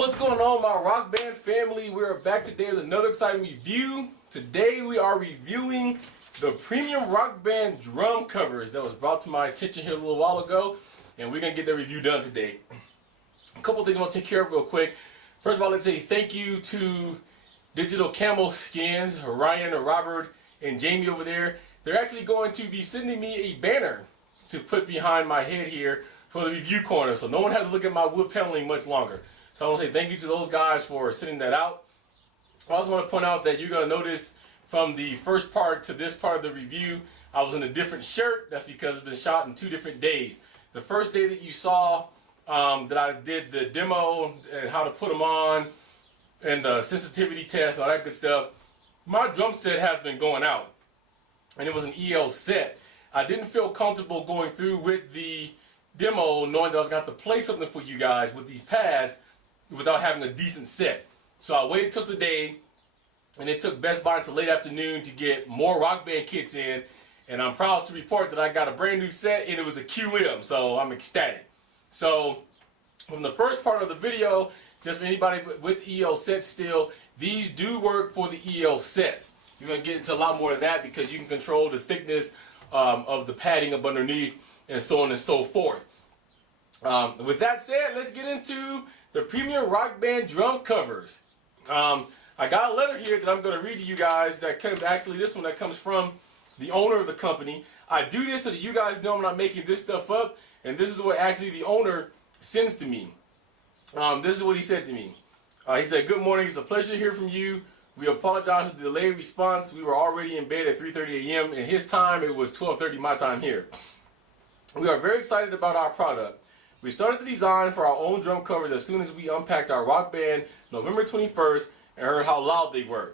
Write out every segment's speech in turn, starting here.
What's going on, my rock band family? We're back today with another exciting review. Today we are reviewing the premium rock band drum covers that was brought to my attention here a little while ago, and we're gonna get the review done today. A couple things I want to take care of real quick. First of all, let's say thank you to Digital Camo Skins, Ryan and Robert and Jamie over there. They're actually going to be sending me a banner to put behind my head here for the review corner, so no one has to look at my wood paneling much longer. So I want to say thank you to those guys for sending that out. I also want to point out that you're going to notice from the first part to this part of the review, I was in a different shirt. That's because it's been shot in 2 different days. The first day that you saw that I did the demo and how to put them on and the sensitivity test and all that good stuff, my drum set has been going out. And it was an EL set. I didn't feel comfortable going through with the demo knowing that I was going to have to play something for you guys with these pads without having a decent set. So I waited till today, and it took Best Buy until late afternoon to get more rock band kits in, and I'm proud to report that I got a brand new set, and it was a QM, so I'm ecstatic. So from the first part of the video, just for anybody with EL sets still, these do work for the EL sets. You're going to get into a lot more of that because you can control the thickness of the padding up underneath and so on and so forth. With that said, let's get into the premium rock band drum covers. I got a letter here that I'm going to read to you guys that comes, actually this one that comes from the owner of the company. I do this so that you guys know I'm not making this stuff up, and this is what actually the owner sends to me. This is what he said to me. He said, "Good morning, it's a pleasure to hear from you. We apologize for the delayed response. We were already in bed at 3:30 a.m. In his time, it was 12:30 my time here. We are very excited about our product. We started the design for our own drum covers as soon as we unpacked our rock band November 21st and heard how loud they were.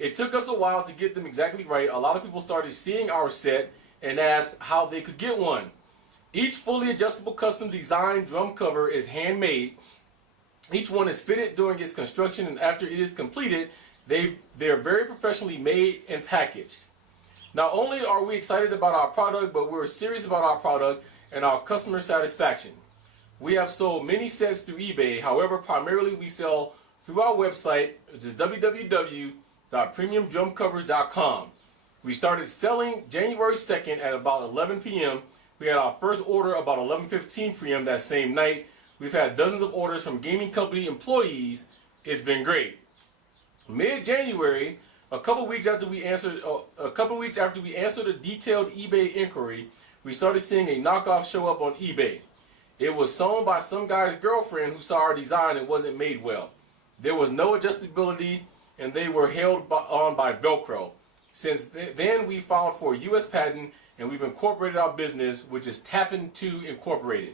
It took us a while to get them exactly right. A lot of people started seeing our set and asked how they could get one. Each fully adjustable custom designed drum cover is handmade. Each one is fitted during its construction, and after it is completed, they're very professionally made and packaged. Not only are we excited about our product, but we're serious about our product and our customer satisfaction. We have sold many sets through eBay. However, primarily we sell through our website, which is www.premiumdrumcovers.com. We started selling January 2nd at about 11 p.m. We had our first order about 11:15 p.m. that same night. We've had dozens of orders from gaming company employees. It's been great. Mid-January, a couple weeks after we answered a detailed eBay inquiry, we started seeing a knockoff show up on eBay. It was sewn by some guy's girlfriend who saw our design and wasn't made well. There was no adjustability, and they were held on by Velcro. Since then, we filed for a U.S. patent, and we've incorporated our business, which is Tappin' 2 Incorporated.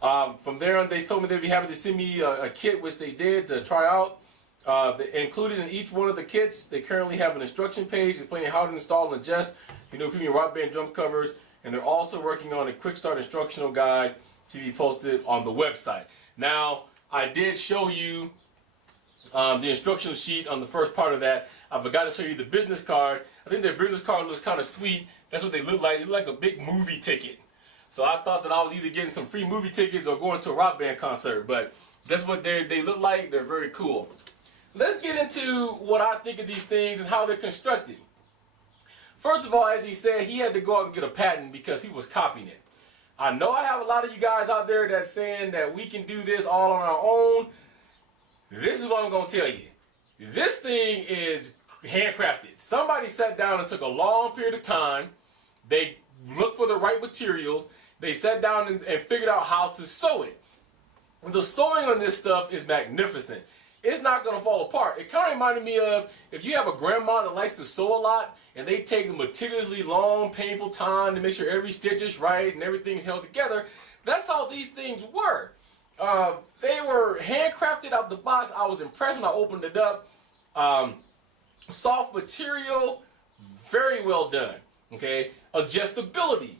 From there on, they told me they'd be happy to send me a kit, which they did, to try out. Included in each one of the kits, they currently have an instruction page explaining how to install and adjust premium rock band drum covers, and they're also working on a quick start instructional guide to be posted on the website. Now, I did show you the instructional sheet on the first part of that. I forgot to show you the business card. I think their business card looks kind of sweet. That's what they look like. They look like a big movie ticket. So I thought that I was either getting some free movie tickets or going to a rock band concert, but that's what they look like. They're very cool. Let's get into what I think of these things and how they're constructed. First of all, as he said, he had to go out and get a patent because he was copying it. I know I have a lot of you guys out there that's saying that we can do this all on our own. This is what I'm going to tell you. This thing is handcrafted. Somebody sat down and took a long period of time. They looked for the right materials. They sat down and figured out how to sew it. And the sewing on this stuff is magnificent. It's not going to fall apart. It kind of reminded me of if you have a grandma that likes to sew a lot and they take the meticulously long, painful time to make sure every stitch is right and everything's held together. That's how these things were. They were handcrafted out the box. I was impressed when I opened it up. Soft material, very well done. Okay, adjustability.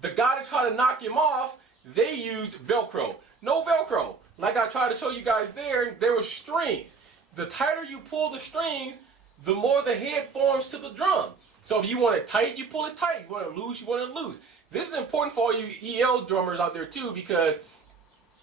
The guy that tried to knock him off, they used Velcro. No Velcro. Like I tried to show you guys there were strings. The tighter you pull the strings, the more the head forms to the drum. So if you want it tight, you pull it tight. You want it loose, you want it loose. This is important for all you EL drummers out there too, because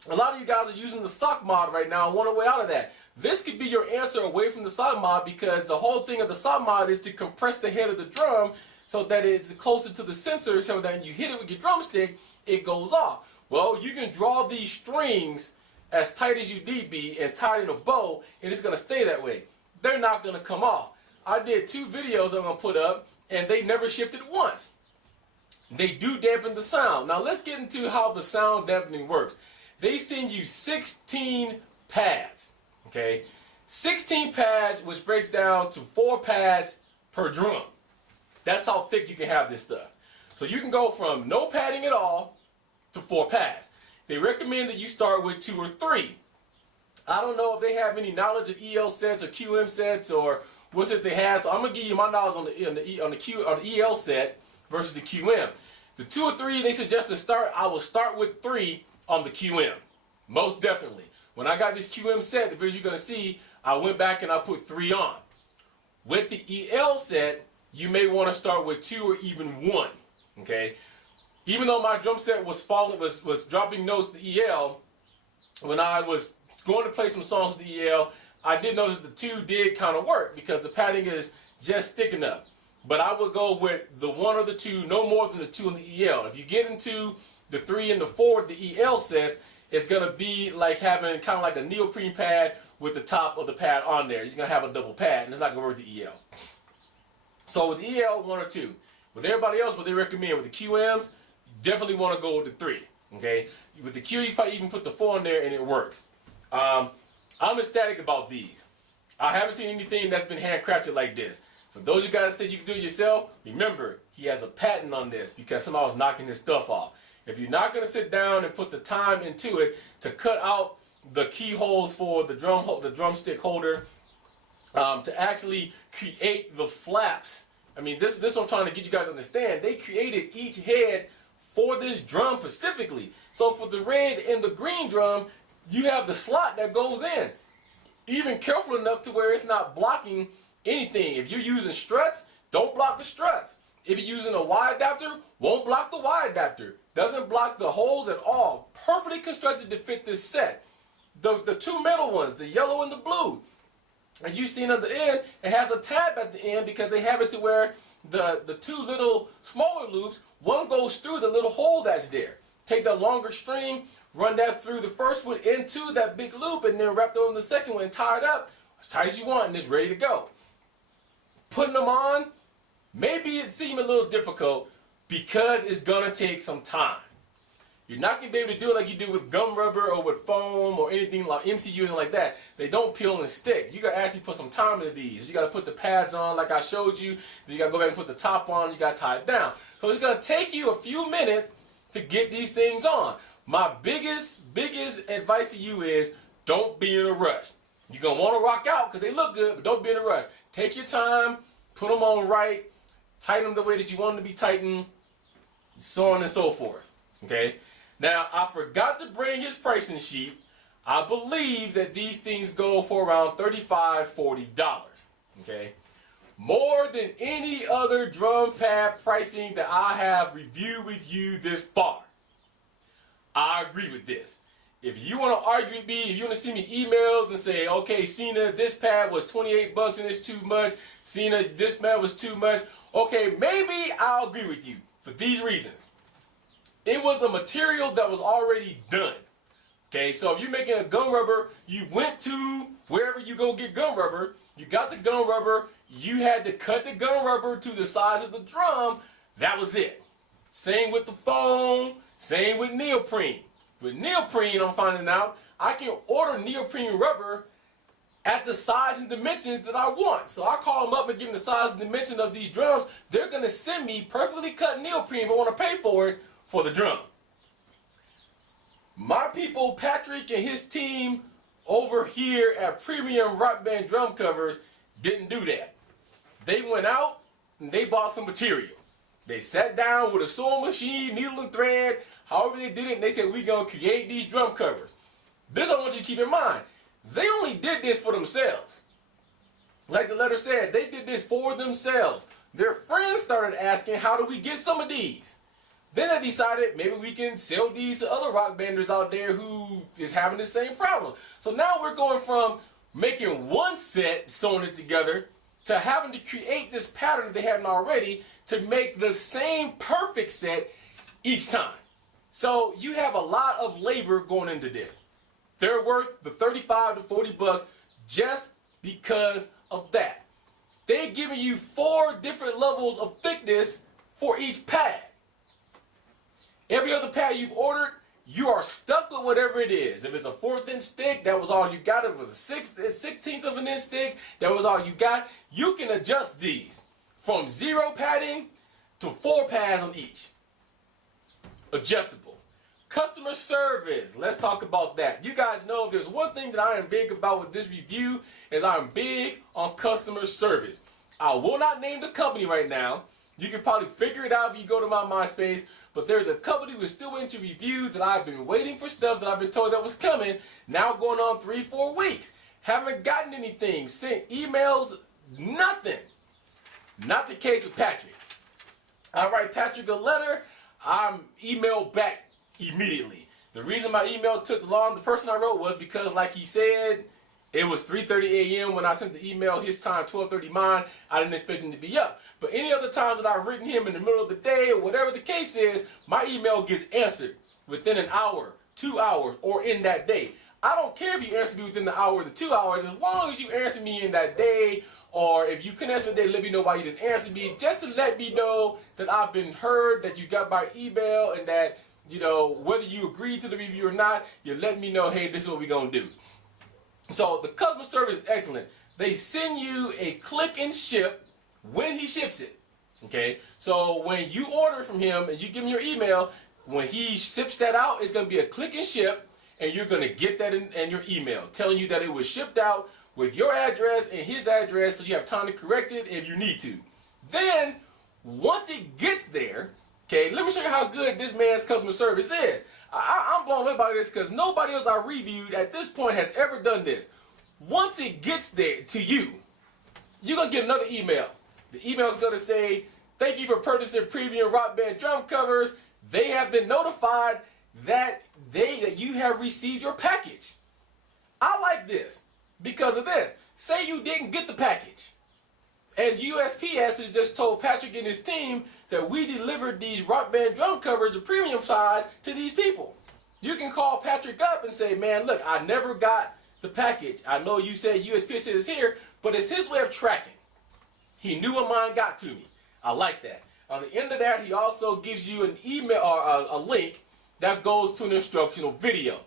A lot of you guys are using the sock mod right now and want a way out of that. This could be your answer away from the sock mod, because the whole thing of the sock mod is to compress the head of the drum so that it's closer to the sensor, so that when you hit it with your drumstick, it goes off. Well, you can draw these strings as tight as you need be and tie it in a bow, and it's going to stay that way. They're not going to come off. I did 2 videos I'm going to put up, and they never shifted once. They do dampen the sound. Now let's get into how the sound dampening works. They send you 16 pads, okay? 16 pads, which breaks down to 4 pads per drum. That's how thick you can have this stuff. So you can go from no padding at all to 4 pads. They recommend that you start with 2 or 3. I don't know if they have any knowledge of EL sets or QM sets or what sets they have, so I'm gonna give you my knowledge on the EL set versus the QM. The 2 or 3 they suggest to start, I will start with 3 on the QM. Most definitely. When I got this QM set, the videos you're gonna see, I went back and I put 3 on. With the EL set, you may want to start with 2 or even 1. Okay? Even though my drum set was dropping notes to the EL, when I was going to play some songs with the EL, I did notice the 2 did kind of work because the padding is just thick enough. But I would go with the 1 or the 2, no more than the 2 in the EL. If you get into the 3 and the 4 with the EL sets, it's going to be like having kind of like a neoprene pad with the top of the pad on there. You're going to have a double pad, and it's not going to work with the EL. So with EL, 1 or 2. With everybody else, what they recommend with the QMs, you definitely want to go with the 3. Okay? With the Q, you probably even put the 4 in there, and it works. I'm ecstatic about these. I haven't seen anything that's been handcrafted like this. For those of you guys that said you can do it yourself, remember, he has a patent on this because somebody was knocking his stuff off. If you're not going to sit down and put the time into it to cut out the keyholes for the drumstick holder, to actually create the flaps. I mean, this is what I'm trying to get you guys to understand. They created each head for this drum specifically. So for the red and the green drum, you have the slot that goes in. Even careful enough to where it's not blocking anything. If you're using struts, don't block the struts. If you're using a Y adapter, won't block the Y adapter. Doesn't block the holes at all. Perfectly constructed to fit this set. The 2 middle ones, the yellow and the blue, as you've seen at the end, it has a tab at the end because they have it to where the 2 little smaller loops, one goes through the little hole that's there. Take the longer string, run that through the first one into that big loop, and then wrap it over the second one and tie it up as tight as you want, and it's ready to go. Putting them on, maybe it seemed a little difficult because it's going to take some time. You're not going to be able to do it like you do with gum rubber or with foam or anything like MCU, anything like that. They don't peel and stick. You got to actually put some time into these. You got to put the pads on like I showed you. Then you got to go back and put the top on. You got to tie it down. So it's going to take you a few minutes to get these things on. My biggest advice to you is don't be in a rush. You're going to want to rock out because they look good, but don't be in a rush. Take your time, put them on right, tighten them the way that you want them to be tightened, so on and so forth. Okay? Now, I forgot to bring his pricing sheet. I believe that these things go for around $35, $40. Okay? More than any other drum pad pricing that I have reviewed with you this far. I agree with this. If you want to argue with me, if you want to send me emails and say, okay, Cena, this pad was 28 bucks and it's too much. Cena, this pad was too much. Okay, maybe I'll agree with you for these reasons. It was a material that was already done. Okay, so if you're making a gum rubber, you went to wherever you go get gum rubber, you got the gum rubber, you had to cut the gum rubber to the size of the drum, that was it. Same with the foam, same with neoprene. With neoprene, I'm finding out, I can order neoprene rubber at the size and dimensions that I want. So I call them up and give them the size and dimension of these drums. They're going to send me perfectly cut neoprene if I want to pay for it for the drum. My people, Patrick and his team over here at Premium Rock Band Drum Covers didn't do that. They went out and they bought some material. They sat down with a sewing machine, needle and thread, however they did it, and they said, we're going to create these drum covers. This I want you to keep in mind. They only did this for themselves. Like the letter said, they did this for themselves. Their friends started asking, how do we get some of these? Then I decided maybe we can sell these to other rock banders out there who is having the same problem. So now we're going from making one set, sewing it together, to having to create this pattern that they hadn't already to make the same perfect set each time. So you have a lot of labor going into this. They're worth the 35 to 40 bucks just because of that. They're giving you 4 different levels of thickness for each pad. Every other pad you've ordered, you are stuck with whatever it is. If it's a 1/4 inch stick, that was all you got. If it was a 16th of an inch stick, that was all you got. You can adjust these from 0 padding to 4 pads on each. Adjustable. Customer service. Let's talk about that. You guys know if there's one thing that I am big about with this review is I'm big on customer service. I will not name the company right now. You can probably figure it out if you go to my MySpace. But there's a company we're still waiting to review that I've been waiting for stuff that I've been told that was coming. Now going on 3-4 weeks. Haven't gotten anything. Sent emails. Nothing. Not the case with Patrick. I write Patrick a letter. I'm emailed back immediately. The reason my email took long, the person I wrote, was because, like he said, it was 3:30 a.m. when I sent the email. His time, 12:30 mine. I didn't expect him to be up. But any other time that I've written him in the middle of the day or whatever the case is, my email gets answered within an hour, 2 hours, or in that day. I don't care if you answer me within the hour or the 2 hours, as long as you answer me in that day, or if you can answer me today, let me know why you didn't answer me, just to let me know that I've been heard, that you got my email, and that, you know, whether you agree to the review or not, you're letting me know, hey, this is what we're going to do. So the customer service is excellent. They send you a click and ship when he ships it. Okay? So when you order from him and you give him your email, when he ships that out, it's going to be a click and ship, and you're going to get that in your email, telling you that it was shipped out with your address and his address, so you have time to correct it if you need to. Then, once it gets there, okay, let me show you how good this man's customer service is. I'm blown away by this because nobody else I reviewed at this point has ever done this. Once it gets there to you, you're going to get another email. The email is going to say, thank you for purchasing premium rock band drum covers. They have been notified that you have received your package. I like this because of this. Say you didn't get the package, and USPS has just told Patrick and his team that we delivered these rock band drum covers, the premium size, to these people. You can call Patrick up and say, man, look, I never got the package. I know you said USPS is here, but it's his way of tracking. He knew when mine got to me. I like that. On the end of that, he also gives you an email or a link that goes to an instructional video.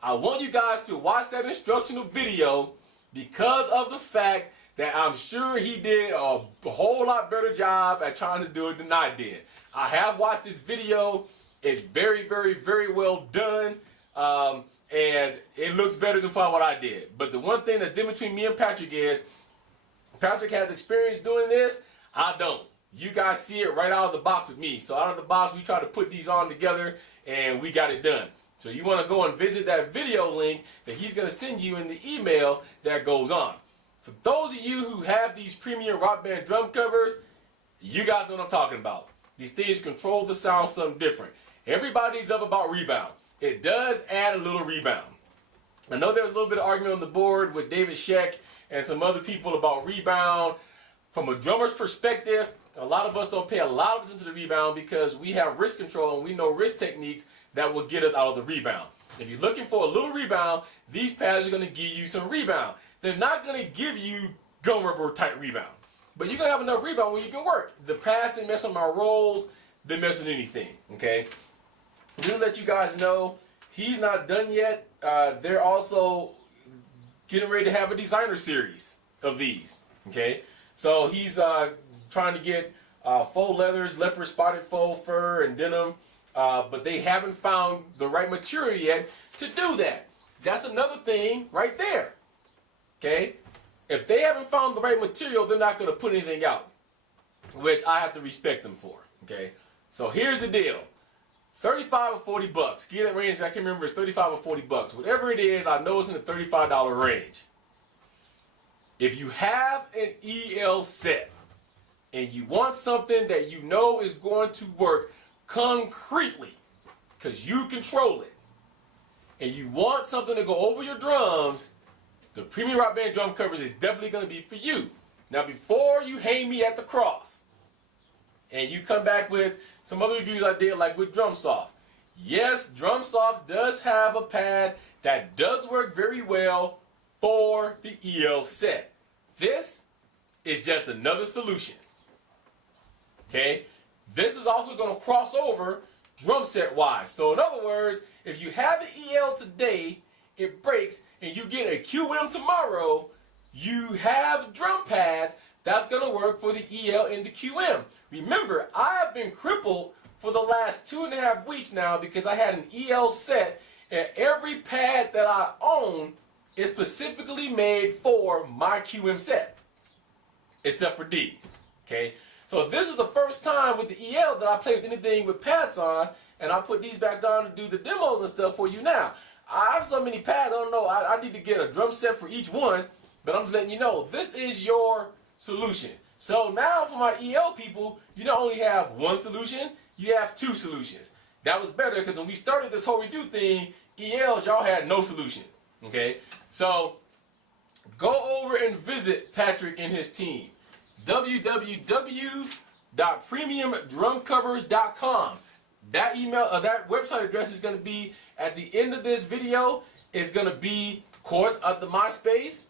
I want you guys to watch that instructional video because of the fact that I'm sure he did a whole lot better job at trying to do it than I did. I have watched this video. It's very, very, very well done. And it looks better than probably what I did. But the one thing that's different between me and Patrick is Patrick has experience doing this. I don't. You guys see it right out of the box with me. So out of the box, we try to put these on together, and we got it done. So you want to go and visit that video link that he's going to send you in the email that goes on. For those of you who have these premium rock band drum covers, you guys know what I'm talking about. These things control the sound something different. Everybody's up about rebound. It does add a little rebound. I know there was a little bit of argument on the board with David Sheck and some other people about rebound. From a drummer's perspective, a lot of us don't pay a lot of attention to the rebound because we have wrist control and we know wrist techniques that will get us out of the rebound. If you're looking for a little rebound, these pads are going to give you some rebound. They're not going to give you gum rubber type rebound, but you're going to have enough rebound where you can work. The pads didn't mess with my rolls, didn't mess with anything, okay? Just to let you guys know, he's not done yet. They're also getting ready to have a designer series of these, okay? So he's trying to get faux leathers, leopard spotted faux fur, and denim, but they haven't found the right material yet to do that. That's another thing right there, okay? If they haven't found the right material, they're not going to put anything out, which I have to respect them for, okay? So here's the deal. 35 or 40 bucks. Give that range, I can't remember if it's 35 or 40 bucks. Whatever it is, I know it's in the $35 range. If you have an EL set and you want something that you know is going to work concretely, because you control it, and you want something to go over your drums, the Premium Rock Band drum covers is definitely going to be for you. Now, before you hang me at the cross, and you come back with some other reviews I did, like with DrumSoft. Yes, DrumSoft does have a pad that does work very well for the EL set. This is just another solution. Okay? This is also going to cross over drum set wise. So in other words, if you have an EL today, it breaks, and you get a QM tomorrow, you have drum pads that's going to work for the EL and the QM. Remember, I have been crippled for the last 2.5 weeks now because I had an EL set, and every pad that I own is specifically made for my QM set, except for these. Okay? So this is the first time with the EL that I play with anything with pads on, and I put these back on to do the demos and stuff for you now. I have so many pads, I don't know, I need to get a drum set for each one, but I'm just letting you know, this is your solution. So now for my EL people, you not only have one solution, you have two solutions. That was better because when we started this whole review thing, ELs, y'all had no solution. Okay? So go over and visit Patrick and his team. www.premiumdrumcovers.com. That that website address is going to be at the end of this video. It's going to be, of course, at the MySpace.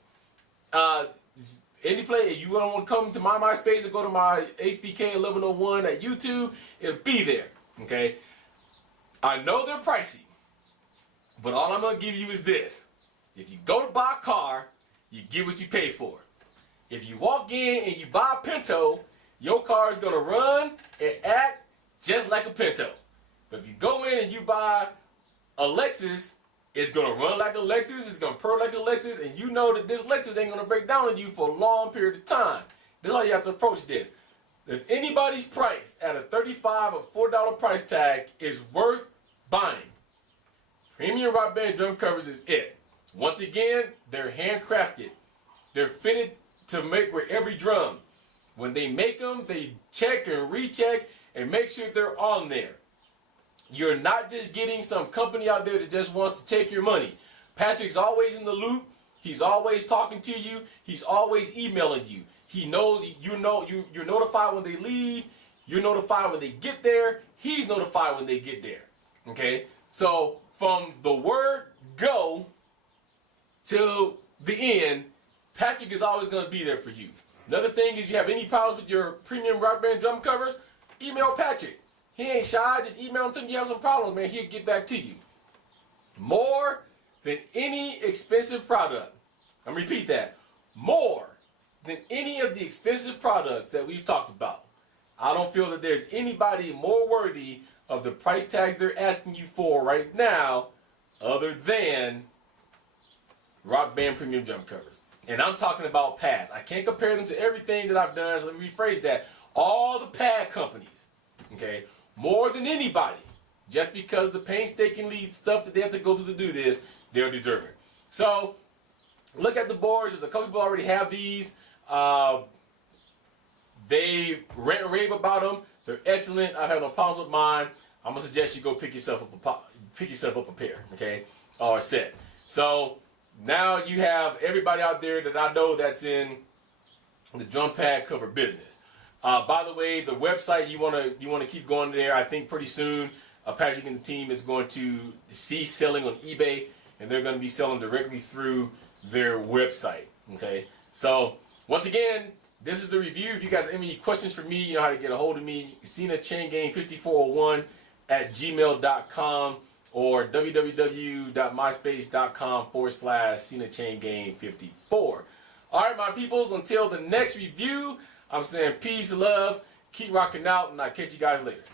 Any place, if you want to come to my MySpace or go to my HBK 1101 at YouTube, it'll be there. Okay? I know they're pricey, but all I'm going to give you is this. If you go to buy a car, you get what you pay for. If you walk in and you buy a Pinto, your car is going to run and act just like a Pinto. But if you go in and you buy a Lexus, it's going to run like a Lexus, it's going to purr like a Lexus, and you know that this Lexus ain't going to break down on you for a long period of time. That's how you have to approach this. If anybody's price at a $35 or $4 price tag is worth buying, Premium Rock Band drum covers is it. Once again, they're handcrafted. They're fitted to make with every drum. When they make them, they check and recheck and make sure they're on there. You're not just getting some company out there that just wants to take your money. Patrick's always in the loop. He's always talking to you. He's always emailing you. He knows you're notified when they leave. You're notified when they get there. He's notified when they get there. Okay? So from the word go till the end, Patrick is always going to be there for you. Another thing is, if you have any problems with your Premium Rock Band drum covers, email Patrick. He ain't shy. Just email him to him. You have some problems, man. He'll get back to you. More than any expensive product. I'm going to repeat that. More than any of the expensive products that we've talked about. I don't feel that there's anybody more worthy of the price tag they're asking you for right now other than Rock Band Premium drum covers. And I'm talking about pads. I can't compare them to everything that I've done, so let me rephrase that. All the pad companies, okay, more than anybody, just because the painstakingly stuff that they have to go through to do this, they're deserving. So, look at the boards. There's a couple people already have these. They rant and rave about them. They're excellent. I've had no problems with mine. I'm gonna suggest you go pick yourself up a pair, okay, or a set. So now you have everybody out there that I know that's in the drum pad cover business. By the way, the website, you wanna keep going there. I think pretty soon Patrick and the team is going to cease selling on eBay, and they're going to be selling directly through their website. Okay, so once again, this is the review. If you guys have any questions for me, you know how to get a hold of me. CenaChainGame5401@gmail.com or www.myspace.com/CenaChainGame54. All right, my peoples, until the next review, I'm saying peace, love, keep rocking out, and I'll catch you guys later.